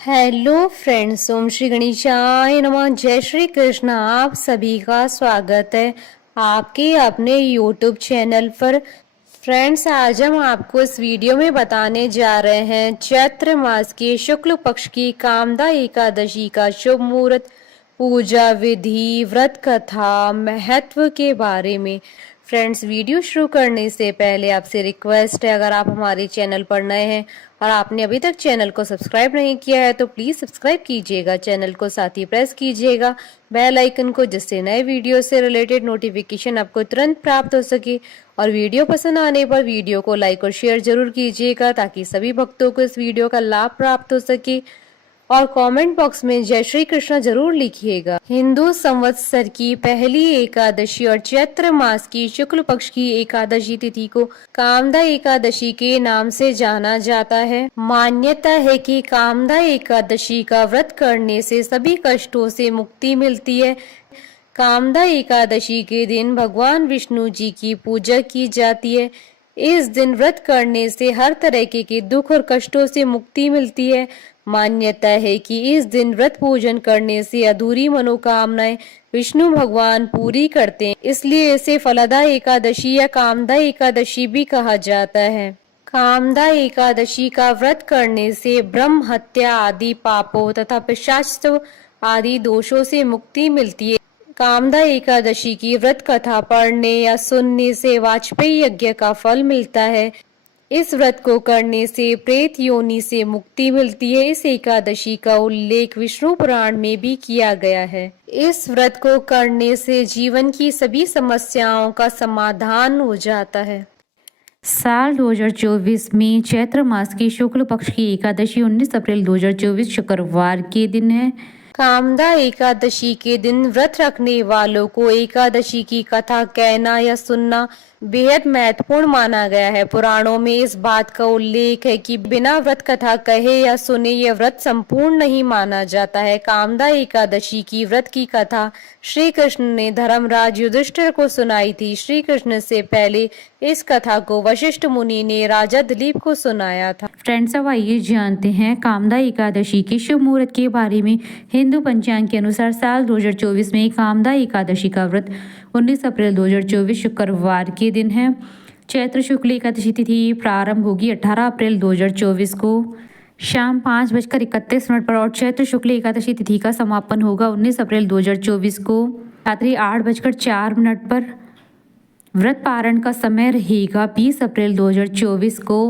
Hello friends, ओम श्री गणेशाय नमः। जय श्री कृष्ण। आप सभी का स्वागत है आपके अपने यूट्यूब चैनल पर। फ्रेंड्स, आज हम आपको इस वीडियो में बताने जा रहे हैं चैत्र मास के शुक्ल पक्ष की कामदा एकादशी का शुभ मुहूर्त, पूजा विधि, व्रत कथा, महत्व के बारे में। फ्रेंड्स, वीडियो शुरू करने से पहले आपसे रिक्वेस्ट है, अगर आप हमारे चैनल पर नए हैं और आपने अभी तक चैनल को सब्सक्राइब नहीं किया है तो प्लीज सब्सक्राइब कीजिएगा चैनल को, साथ ही प्रेस कीजिएगा बेल आइकन को, जिससे नए वीडियो से रिलेटेड नोटिफिकेशन आपको तुरंत प्राप्त हो सके। और वीडियो पसंद आने पर वीडियो को लाइक और शेयर जरूर कीजिएगा ताकि सभी भक्तों को इस वीडियो का लाभ प्राप्त हो सके। और कमेंट बॉक्स में जय श्री कृष्ण जरूर लिखिएगा। हिंदू संवत्सर की पहली एकादशी और चैत्र मास की शुक्ल पक्ष की एकादशी तिथि को कामदा एकादशी के नाम से जाना जाता है। मान्यता है कि कामदा एकादशी का व्रत करने से सभी कष्टों से मुक्ति मिलती है। कामदा एकादशी के दिन भगवान विष्णु जी की पूजा की जाती है। इस दिन व्रत करने से हर तरह के दुख और कष्टों से मुक्ति मिलती है। मान्यता है कि इस दिन व्रत पूजन करने से अधूरी मनोकामनाएं विष्णु भगवान पूरी करते हैं, इसलिए इसे फलदा एकादशी या कामदा एकादशी भी कहा जाता है। कामदा एकादशी का व्रत करने से ब्रह्म हत्या आदि पापों तथा पिशाच आदि दोषों से मुक्ति मिलती है। कामदा एकादशी की व्रत कथा पढ़ने या सुनने से वाजपेयी यज्ञ का फल मिलता है। इस व्रत को करने से प्रेत योनि से मुक्ति मिलती है। इस एकादशी का उल्लेख विष्णु पुराण में भी किया गया है। इस व्रत को करने से जीवन की सभी समस्याओं का समाधान हो जाता है। साल 2024 में चैत्र मास की शुक्ल पक्ष की एकादशी 19 अप्रैल 2024 शुक्रवार के दिन है। कामदा एकादशी के दिन व्रत रखने वालों को एकादशी की कथा कहना या सुनना बेहद महत्वपूर्ण माना गया है। पुराणों में इस बात का उल्लेख है कि बिना व्रत कथा कहे या सुने यह व्रत संपूर्ण नहीं माना जाता है। कामदा एकादशी की व्रत की कथा श्री कृष्ण ने धर्मराज युधिष्ठिर को सुनाई थी। श्री कृष्ण से पहले इस कथा को वशिष्ठ मुनि ने राजा दिलीप को सुनाया था। फ्रेंड्स, अब आइए जानते हैं कामदा एकादशी के शुभ मुहूर्त के बारे में। हिंदू पंचांग के अनुसार साल 2024 में कामदा एकादशी का व्रत 19 अप्रैल 2024 शुक्रवार के दिन है। चैत्र शुक्ल एकादशी तिथि प्रारंभ होगी 18 अप्रैल 2024 को शाम 5:31 पर और चैत्र शुक्ल एकादशी तिथि का समापन होगा 19 अप्रैल 2024 को रात्रि 8:04 पर। व्रत पारण का समय रहेगा 20 अप्रैल 2024 को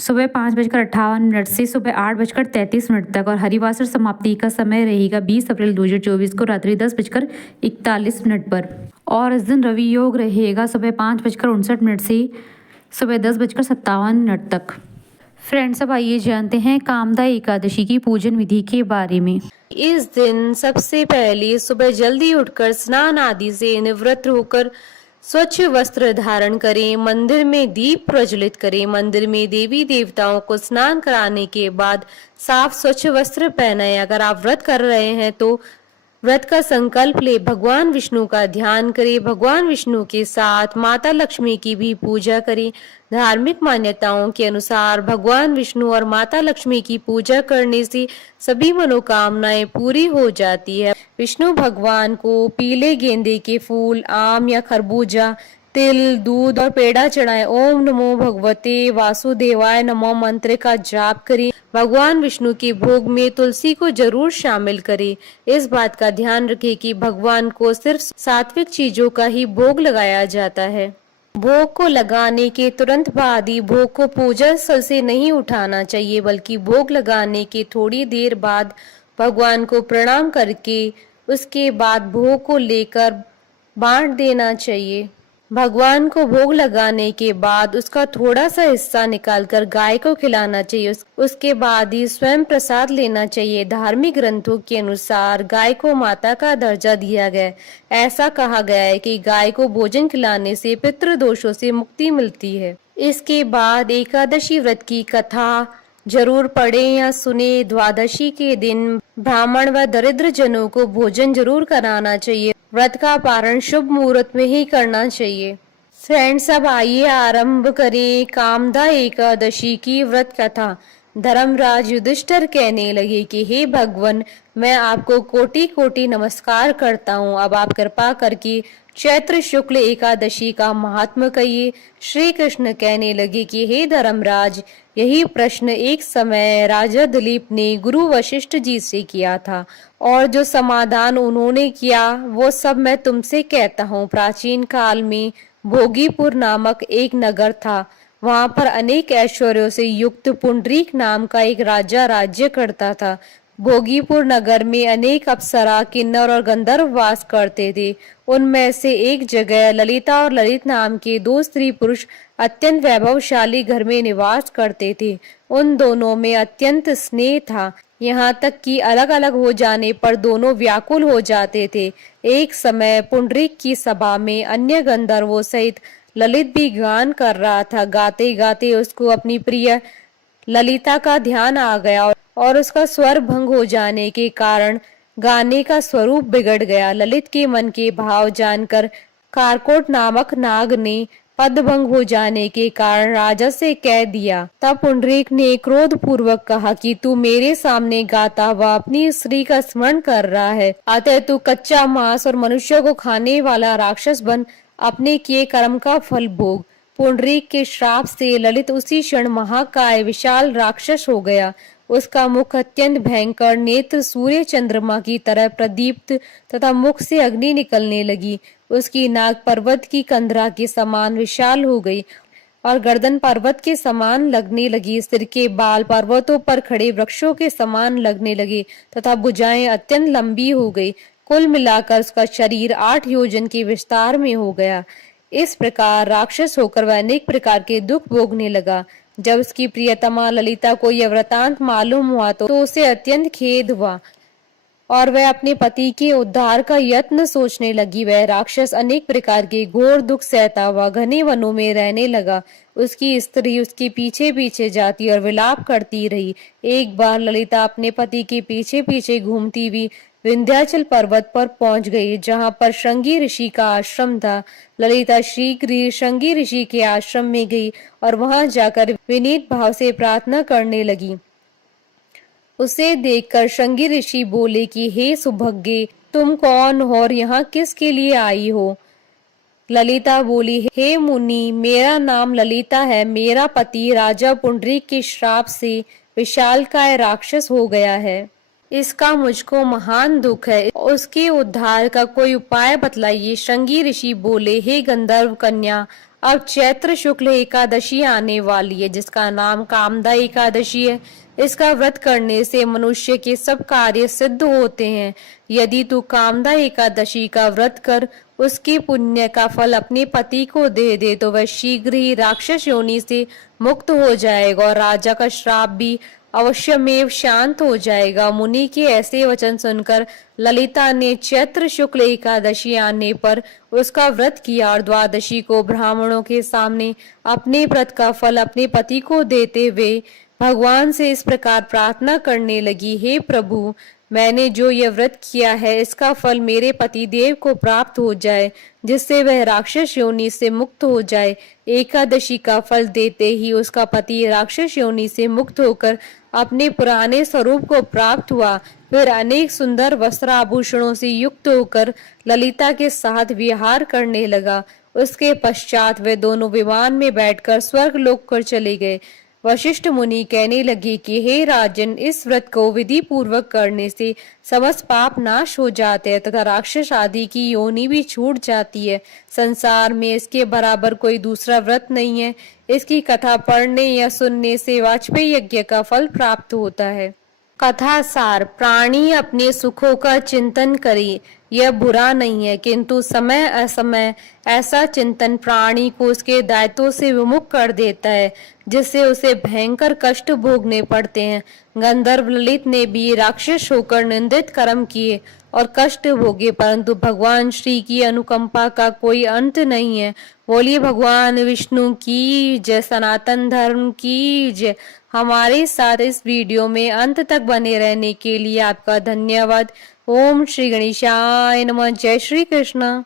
सुबह 5:58 से सुबह 8:33 तक और हरिवासर समाप्ति का समय रहेगा 20 अप्रैल 2024 को रात्रि 10:41 पर। और इस दिन रवि योग रहेगा सुबह 5:59 से सुबह 10:57 तक। फ्रेंड्स, अब आइए जानते हैं कामदा एकादशी की पूजन विधि के बारे में। इस दिन सबसे पहले सुबह जल्दी उठकर स्नान आदि से निवृत्त होकर स्वच्छ वस्त्र धारण करें, मंदिर में दीप प्रज्वलित करें। मंदिर में देवी देवताओं को स्नान कराने के बाद साफ स्वच्छ वस्त्र पहनाएं। अगर आप व्रत कर रहे हैं तो व्रत का संकल्प ले, भगवान विष्णु का ध्यान करें। भगवान विष्णु के साथ माता लक्ष्मी की भी पूजा करें। धार्मिक मान्यताओं के अनुसार भगवान विष्णु और माता लक्ष्मी की पूजा करने से सभी मनोकामनाएं पूरी हो जाती है। विष्णु भगवान को पीले गेंदे के फूल, आम या खरबूजा, तिल, दूध और पेड़ा चढ़ाएं। ओम नमो भगवते वासुदेवाय नमो मंत्र का जाप करें। भगवान विष्णु के भोग में तुलसी को जरूर शामिल करें। इस बात का ध्यान रखें कि भगवान को सिर्फ सात्विक चीजों का ही भोग लगाया जाता है। भोग को लगाने के तुरंत बाद ही भोग को पूजा स्थल से नहीं उठाना चाहिए, बल्कि भोग लगाने के थोड़ी देर बाद भगवान को प्रणाम करके उसके बाद भोग को लेकर बांट देना चाहिए। भगवान को भोग लगाने के बाद उसका थोड़ा सा हिस्सा निकालकर गाय को खिलाना चाहिए। उसके बाद ही स्वयं प्रसाद लेना चाहिए। धार्मिक ग्रंथों के अनुसार गाय को माता का दर्जा दिया गया है। ऐसा कहा गया है कि गाय को भोजन खिलाने से पितृदोषों से मुक्ति मिलती है। इसके बाद एकादशी व्रत की कथा जरूर पढ़ें या सुने। द्वादशी के दिन ब्राह्मण व दरिद्र जनों को भोजन जरूर कराना चाहिए। व्रत का पारण शुभ मुहूर्त में ही करना चाहिए। फ्रेंड्स, अब आइए आरंभ करें कामदा एकादशी की व्रत कथा। धर्मराज युधिष्ठिर कहने लगे कि हे भगवान, मैं आपको कोटि कोटि नमस्कार करता हूँ। अब आप कृपा करके चैत्र शुक्ल एकादशी का महात्म्य कहिए। श्री कृष्ण कहने लगे कि हे धर्मराज, यही प्रश्न एक समय राजा दिलीप ने गुरु वशिष्ठ जी से किया था, और जो समाधान उन्होंने किया वो सब मैं तुमसे कहता हूँ। प्राचीन काल में भोगीपुर नामक एक नगर था। वहां पर अनेक ऐश्वर्यों से युक्त पुंडरीक नाम का एक राजा राज्य करता था। भोगीपुर नगर में अनेक अप्सरा, किन्नर और गंधर्व वास करते थे। उनमें से एक जगह ललिता और ललित नाम के दो स्त्री पुरुष अत्यंत वैभवशाली घर में निवास करते थे। उन दोनों में अत्यंत स्नेह था, यहाँ तक कि अलग अलग हो जाने पर दोनों व्याकुल हो जाते थे। एक समय पुंडरीक की सभा में अन्य गंधर्वों सहित ललित भी गान कर रहा था। गाते गाते उसको अपनी प्रिय ललिता का ध्यान आ गया और उसका स्वर भंग हो जाने के कारण गाने का स्वरूप बिगड़ गया। ललित के मन के भाव जानकर कारकोट नामक नाग ने पदभंग हो जाने के कारण राजा से कह दिया। तब पुंडरीक ने क्रोध पूर्वक कहा कि तू मेरे सामने गाता हुआ अपनी स्त्री का स्मरण कर रहा है, अतः तू कच्चा मांस और मनुष्य को खाने वाला राक्षस बन अपने किए कर्म का फल भोग। पुंडरीक के श्राप से ललित उसी क्षण महाकाय विशाल राक्षस हो गया। उसका मुख अत्यंत भयंकर, नेत्र सूर्य चंद्रमा की तरह प्रदीप्त तथा मुख से अग्नि निकलने लगी। उसकी नाक पर्वत की कंदरा के समान विशाल हो गई और गर्दन पर्वत के समान लगने लगी। सिर के बाल पर्वतों पर खड़े वृक्षों के समान लगने लगे तथा भुजाएं अत्यंत लंबी हो गई। कुल मिलाकर उसका शरीर 8 योजन के विस्तार में हो गया। इस प्रकार राक्षस होकर वह अनेक प्रकार के दुख भोगने लगा। जब उसकी प्रियतमा ललिता को यह वृतांत मालूम हुआ तो उसे अत्यंत खेद हुआ और वह अपने पति के उद्धार का यत्न सोचने लगी। वह राक्षस अनेक प्रकार के घोर दुख सहता हुआ घने वनों में रहने लगा। उसकी स्त्री उसके पीछे पीछे जाती और विलाप करती रही। एक बार ललिता अपने पति के पीछे पीछे घूमती हुई विंध्याचल पर्वत पर पहुंच गई, जहां पर श्रृंगी ऋषि का आश्रम था। ललिता शीघ्र श्रृंगी ऋषि के आश्रम में गई और वहां जाकर विनीत भाव से प्रार्थना करने लगी। उसे देखकर श्रृंगी ऋषि बोले कि हे सुभगे, तुम कौन हो और यहाँ किसके लिए आई हो? ललिता बोली, हे मुनि, मेरा नाम ललिता है। मेरा पति राजा पुंडरीक के श्राप से विशालकाय राक्षस हो गया है। इसका मुझको महान दुख है। उसके उद्धार का कोई उपाय बतलाइए। श्रृंगी ऋषि बोले, हे गंधर्व कन्या, अब चैत्र शुक्ल एकादशी आने वाली है, जिसका नाम कामदा एकादशी है। इसका व्रत करने से मनुष्य के सब कार्य सिद्ध होते हैं। यदि तू कामदा एकादशी का व्रत कर उसके पुण्य का फल अपने पति को दे दे तो वह शीघ्र ही राक्षस योनि से मुक्त हो जाएगा और राजा का श्राप भी अवश्यमेव शांत हो जाएगा। मुनि के ऐसे वचन सुनकर ललिता ने चैत्र शुक्ल एकादशी आने पर उसका व्रत किया और द्वादशी को ब्राह्मणों के सामने अपने व्रत का फल अपने पति को देते हुए भगवान से इस प्रकार प्रार्थना करने लगी, हे प्रभु, मैंने जो यह व्रत किया है इसका फल मेरे पति देव को प्राप्त हो जाए, जिससे वह राक्षस योनि से मुक्त हो जाए। एकादशी का फल देते ही उसका पति राक्षस योनि से मुक्त होकर अपने पुराने स्वरूप को प्राप्त हुआ। फिर अनेक सुंदर वस्त्र आभूषणों से युक्त होकर ललिता के साथ विहार करने लगा। उसके पश्चात वे दोनों विमान में बैठकर स्वर्ग लोक कर चले गए। वशिष्ठ मुनि कहने लगे कि हे राजन, इस व्रत को विधि पूर्वक करने से समस्त पाप नाश हो जाते हैं तथा राक्षस आदि की योनि भी छूट जाती है। संसार में इसके बराबर कोई दूसरा व्रत नहीं है। इसकी कथा पढ़ने या सुनने से वाजपेयी यज्ञ का फल प्राप्त होता है। कथा सार, प्राणी अपने सुखों का चिंतन करे, यह बुरा नहीं है, किंतु समय असमय ऐसा चिंतन प्राणी को उसके दायित्वों से विमुख कर देता है, जिससे उसे भयंकर कष्ट भोगने पड़ते हैं। गंधर्व ललित ने भी राक्षस होकर निंदित कर्म किए और कष्ट भोगे, परंतु भगवान श्री की अनुकंपा का कोई अंत नहीं है। बोलिए भगवान विष्णु की जय, सनातन धर्म की जय। हमारे साथ इस वीडियो में अंत तक बने रहने के लिए आपका धन्यवाद। ओम श्री गणेशाय नमः। जय श्री कृष्ण।